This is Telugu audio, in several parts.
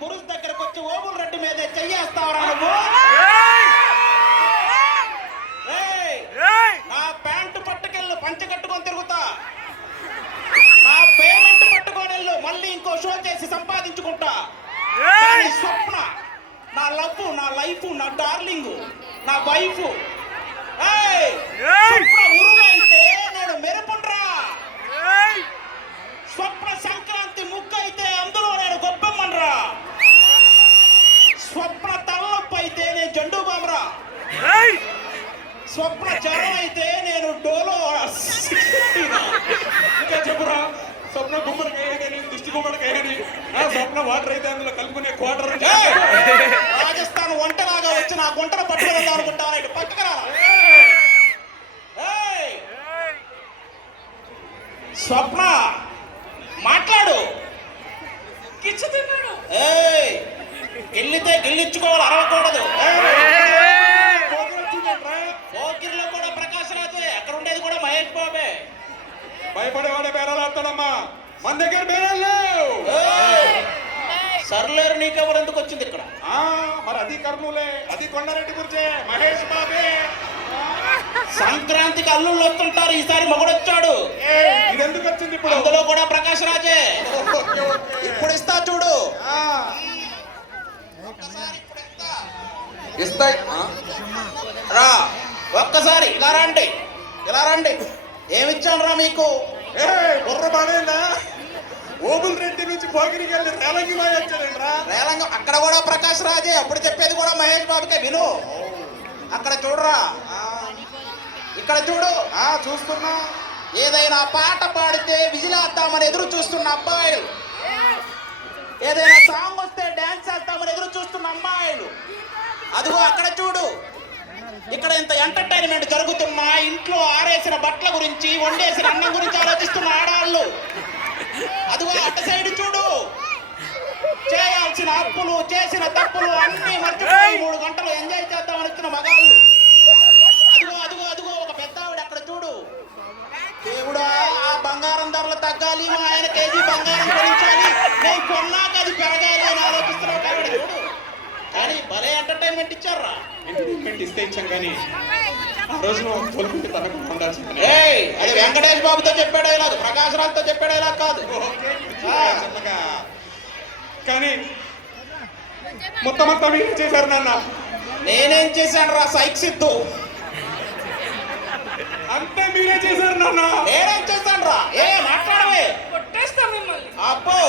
బురుస్ దగ్గరకు వచ్చి ఓబుల్ రెడ్డి మీదే చెయ్యేస్తావరా నువ్వు? నా ప్యాంటు పట్టుకెళ్ళు, పంచ కట్టుకొని తిరుగుతా. నా పేమెంట్ పట్టుకొని వెళ్ళు, మళ్ళీ ఇంకో షో చేసి సంపాదించుకుంటా. కానీ స్వప్న నా లవ్, నా లైఫ్, నా డార్లింగ్, నా వైఫ్. స్వప్న ఉరువైతే నేను మెరుపుండ్రా. స్వప్న సంక్రాంతి ముగ్గు అయితే అందులో నేను గొప్పమ్మన్రా. స్వప్న తలనొప్పి అయితే నేను జండు బామరా. స్వప్న జ్వరం అయితే నేను డోలో. ఇంకా చెప్పురా. స్వప్న గుమ్మడికాయని, దిష్టి గుమ్మడికాయని, స్వప్న వాటర్ అయితే అందులో కలుపుకునే క్వార్టర్. రాజస్థాన్ వంటలాగా వచ్చి నా గుంటను పట్టుకుని అనుకుంటాను. ఇటు పట్టుకురా. స్వప్న మాట్లాడు. కిచ్చు తిన్నాడు. గిల్లితే గిల్లించుకోవాలి, అరవకూడదు. పోకిరిలో కూడా ప్రకాశ్ రాజే, అక్కడ ఉండేది కూడా మహేష్ బాబే. భయపడేవాడే బేరాలు ఆడతాడమ్మా, మన దగ్గర బేరాలు లేవు. సర్లేరు, నీకెవరు ఎందుకు వచ్చింది ఇక్కడ? మరి అది కర్నూలే, అది కొండారెడ్డి గురించే, మహేష్ బాబే. సంక్రాంతికి అల్లుళ్ళు వస్తుంటారు, ఈసారి మొగుడొచ్చాడు. ఇది ఎందుకు వచ్చింది ఇప్పుడు? అందులో కూడా ప్రకాశ్ రాజే. ఇప్పుడు ఇస్తా చూడు. ఇస్తాయి రా ఒక్కసారి ఇలా రండి, ఇలా రండి. ఏమిచ్చాను రా మీకు? బుర్ర బాడేనా? ఓబుల్ రెడ్డి నుంచి పోగిరికి వెళ్ళి రేలంగి మాయ వచ్చాడంట్రా. రేలంగం అక్కడ కూడా ప్రకాశ్ రాజే, అప్పుడు చెప్పేది కూడా మహేష్ బాబుకే. విను, అక్కడ చూడరా, ఇక్కడ చూడు. చూస్తున్నా. ఏదైనా పాట పాడితే విజిలేద్దామని ఎదురు చూస్తున్న అబ్బాయిలు, ఏదైనా సాంగ్ వస్తే డాన్స్ చేద్దామని ఎదురు చూస్తున్న అమ్మాయిలు, అదిగో అక్కడ చూడు. ఇక్కడ ఇంత ఎంటర్టైన్మెంట్ జరుగుతున్నా ఇంట్లో ఆరేసిన బట్టల గురించి, వండేసిన అన్నం గురించి ఆలోచిస్తున్న ఆడవాళ్ళు, అదిగో అటు సైడ్ చూడు. చేయాల్సిన అప్పులు, చేసిన తప్పులు అన్ని మర్చిపోయి 3 గంటలు ఎంజాయ్ చేద్దామని వచ్చిన మగాళ్ళు, అదిగో అదిగో అదిగో ఒక పెద్ద ఆవిడ అక్కడ చూడు. దేవుడా, ఆ బంగారం ధరలు తగ్గాలి, మా ఆయన కేజీ బంగారం కొనించాలి, నేను కొన్నాక అది పెరగాలి అని ఆలోచిస్తున్నావు ఆవిడ చూడు. కానీ భలే ఎంటర్టైన్మెంట్ ఇచ్చారా. ఎంటర్టైన్మెంట్ ఇస్తే ఇచ్చాం కానీ ఆ రోజు తోలుకుంటే తనకు పొందాల్సింది. అది వెంకటేష్ బాబుతో చెప్పాడు ఇలాగ, ప్రకాశ్ రాజ్తో చెప్పాడు ఇలా కాదు. కానీ మొత్తం మీరు చేశారు నాన్న. నేనేం చేశాను రా సైక్ సిద్ధు? అంతే మీరే చేశారు నాన్న. నేనేం చేశాను రా? మాట్లాడవే, కొట్టేస్తాం మిమ్మల్ని. అబ్బో,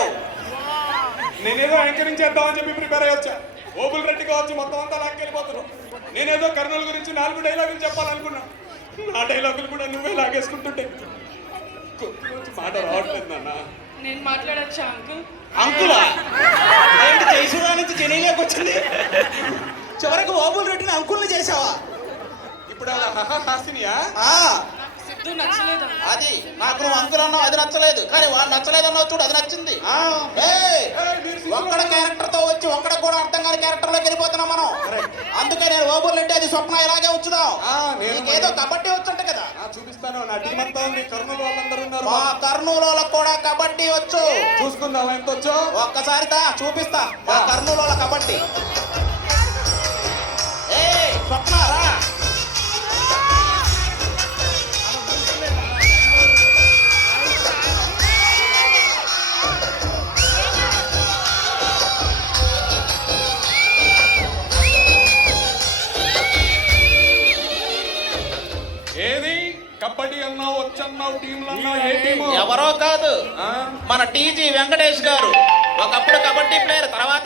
నేనేదో యాంకరింగ్ చేద్దామని చెప్పి ప్రిపేర్ అయ్యొచ్చా. ఓబుల్ రెడ్డి కావచ్చు, మొత్తం అంతా లాక్కెళ్ళిపోతున్నావు. నేనేదో కర్నూలు గురించి 4 డైలాగులు చెప్పాలనుకున్నా. నా డైలాగులు కూడా నువ్వే లాగేసుకుంటుంటే కొంచెం మాట రావట్లేదు నాన్న. నేను మాట్లాడచ్చా అంకుల్? అంకులా ఏంటి? జైసురా నుంచి జనీలోకి వచ్చింది. చివరికి ఓబుల్ రెడ్డిని అంకుల్ని చేసావా? ఇప్పుడు అలా హాసినియా? సిద్ధు నచ్చలేదు. అది నాకు నువ్వు అంకుల్ అన్నావు, అది నచ్చలేదు. కానీ వాడు నచ్చలేదు అన్నావు చూడు, అది నచ్చింది. ఒక్కడ క్యారెక్టర్ తో వచ్చి ఒక్కడ కూడా అర్థం కాని క్యారెక్టర్ లోకి వెళ్ళిపోతున్నాం మనం. అందుకే నేను ఓబుల్ రెడ్డి, అది స్వప్న ఇలాగే ఉంచుదాం. ఏదో కబడ్డీ వచ్చంట కదా. చూపిస్తాను, నా టీం అంతా ఉంది, కర్నూలు వాళ్ళందరూ ఉన్నారు. మా కర్నూలు వాళ్ళకి కూడా కబడ్డీ వచ్చు. చూసుకుందాం ఎంత వచ్చో. ఒక్కసారి చూపిస్తా మా కర్నూలు వాళ్ళ కబడ్డీ. స్వప్న రా. ఏది కబడ్డీ అన్నావు, వచ్చన్నావు, టీంలు అన్నావు, ఏ టీము? ఎవరో కాదు, మన టీజీ వెంకటేష్ గారు. ఒకప్పుడు కబడ్డీ ప్లేయర్, తర్వాత